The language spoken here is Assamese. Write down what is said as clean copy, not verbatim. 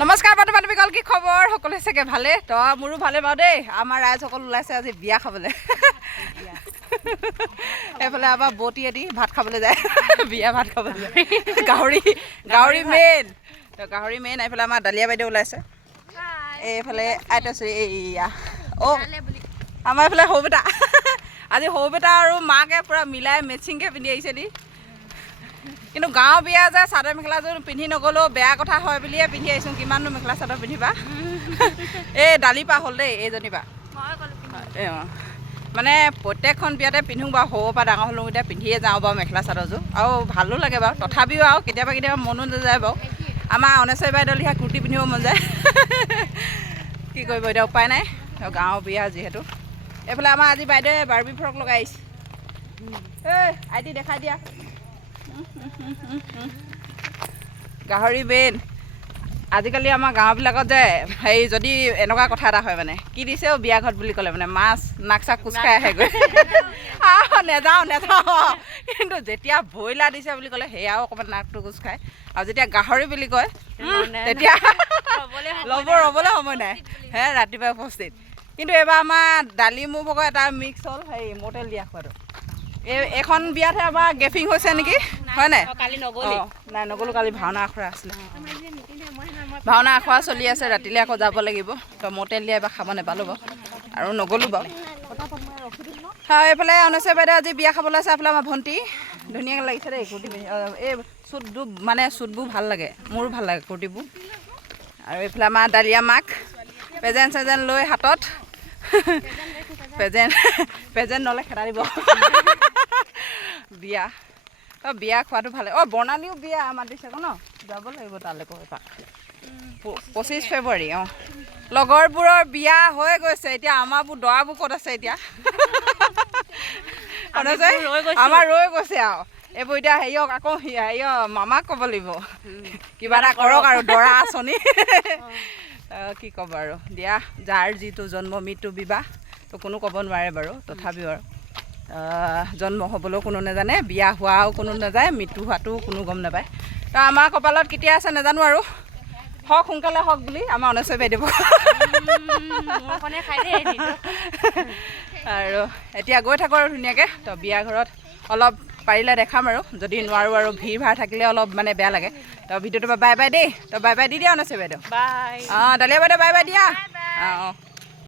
নমস্কাৰ বান্ধৱীসকল, কি খবৰ? সকলোৱে চাগে ভালে? তো মোৰো ভালে বাৰু দেই। আমাৰ ৰাইজ সকলো ওলাইছে আজি বিয়া খাবলৈ। এইফালে আমাৰ বৌতিয়েদি ভাত খাবলৈ যায়, বিয়া ভাত খাবলৈ যায়। গাহৰি মেইন। তো গাহৰি মেইন। এইফালে আমাৰ ডালিয়া বাইদেউ ওলাইছে। এইফালে আইতাশ্ৰী এইয়া আমাৰ এইফালে সৰু বেটা। আজি সৰু বেটা আৰু মাকে পূৰা মিলাই মেচিংকৈ পিন্ধি আহিছে দি। কিন্তু গাঁৱৰ বিয়া যে চাদৰ মেখেলাযোৰ পিন্ধি নগ'লেও বেয়া কথা হয় বুলিয়ে পিন্ধি আহিছোঁ। কিমাননো মেখেলা চাদৰ পিন্ধিবা। এই দালি পা হ'ল দেই এইজনী পা। মানে প্ৰত্যেকখন বিয়াতে পিন্ধোঁ বাৰু, সৰুৰ পৰা ডাঙৰ হ'লেও এতিয়া পিন্ধিয়ে যাওঁ বাৰু মেখেলা চাদৰযোৰ, আৰু ভালো লাগে বাৰু। তথাপিও আৰু কেতিয়াবা মনো নাযায় বাৰু। আমাৰ অনেশ্বৰী বাইদেউ লিখা কুৰ্তি পিন্ধিব মন যায়। কি কৰিব এতিয়া, উপায় নাই, গাঁৱৰ বিয়া যিহেতু। এইফালে আমাৰ আজি বাইদেৱে বাৰ্বি ফ্ৰক লগাই আহিছে। এই আইটি দেখাই দিয়া। গাহৰি মেইন। আজিকালি আমাৰ গাঁওবিলাকত যে হেৰি যদি এনেকুৱা কথা এটা হয় মানে, কি দিছে অ' বিয়া ঘৰত বুলি ক'লে মানে মাছ নাক চাক কোচ খাই আহেগৈ। নেযাওঁ। কিন্তু যেতিয়া ব্ৰইলাৰ দিছে বুলি ক'লে সেয়াও অকণমান নাকটো কোচ খায়। আৰু যেতিয়া গাহৰি বুলি কয় তেতিয়া ৰ'বলৈ সময় নাই, হে ৰাতিপুৱাই উপস্থিত। কিন্তু এইবাৰ আমাৰ দালি মোৰ ভাগৰ এটা মিক্স হ'ল হেৰি মটেল দিয়া খোৱাটো। এইখন বিয়াতহে আমাৰ গেফিং হৈছে নেকি, হয় নাই? নাই নগ'লোঁ, কালি ভাওনা আখৰা আছিলে। ভাওনা আখৰা চলি আছে, ৰাতিলৈ আকৌ যাব লাগিব। তো মটেল দিয়া এবাৰ খাব নাপালোঁ বাৰু, আৰু নগ'লোঁ বাৰু। হয়, এইফালে অনেশ্বৰী বাইদেউ আজি বিয়া খাবলৈ আছে। এইফালে আমাৰ ভণ্টি ধুনীয়াকৈ লাগিছে দেই কুৰ্তি পিন্ধি। এই চুটবোৰ মানে চুটবোৰ ভাল লাগে, মোৰো ভাল লাগে কুৰ্তিবোৰ। আৰু এইফালে আমাৰ ডালিয়া মাক প্ৰেজেণ্ট চেজেণ্ট লৈ হাতত। প্ৰেজেণ্ট নহ'লে খেদা দিব। বিয়া খোৱাটো ভালে। বৰ্ণালীও বিয়া মাতিছে আকৌ ন, যাব লাগিব তালৈ এপাক। 25 ফেব্ৰুৱাৰী। লগৰবোৰৰ বিয়া হৈ গৈছে, এতিয়া আমাৰবোৰ দৰাবোৰ ক'ত আছে এতিয়া? আমাৰ ৰৈ গৈছে আৰু এইবোৰ এতিয়া হেৰিয়ক আকৌ মামাক ক'ব লাগিব কিবা এটা কৰক আৰু দৰা আঁচনি। কি ক'ব আৰু দিয়া, যাৰ যিটো জন্ম মৃত্যু বিবাহ তো কোনো ক'ব নোৱাৰে বাৰু। তথাপিও আৰু জন্ম হ'বলৈও কোনো নাজানে, বিয়া হোৱাও কোনো নাযায়, মৃত্যু হোৱাটোও কোনো গম নাপায়। তো আমাৰ কপালত কেতিয়া আছে নাজানো আৰু, হওক সোনকালে হওক বুলি আমাৰ অনেশ্বৰী বাইদেউ। আৰু এতিয়া গৈ থাকোঁ আৰু ধুনীয়াকৈ। তো বিয়া ঘৰত অলপ পাৰিলে দেখাম আৰু, যদি নোৱাৰোঁ আৰু ভিৰ ভাৰ থাকিলে অলপ মানে বেয়া লাগে। তো ভিডিঅ'টো বাই বাই দেই। তো বাই বাই দি দিয়া অনেশ্বৰী বাইদেউ। ডালিয়া বাইদেউ বাই বাই দিয়া।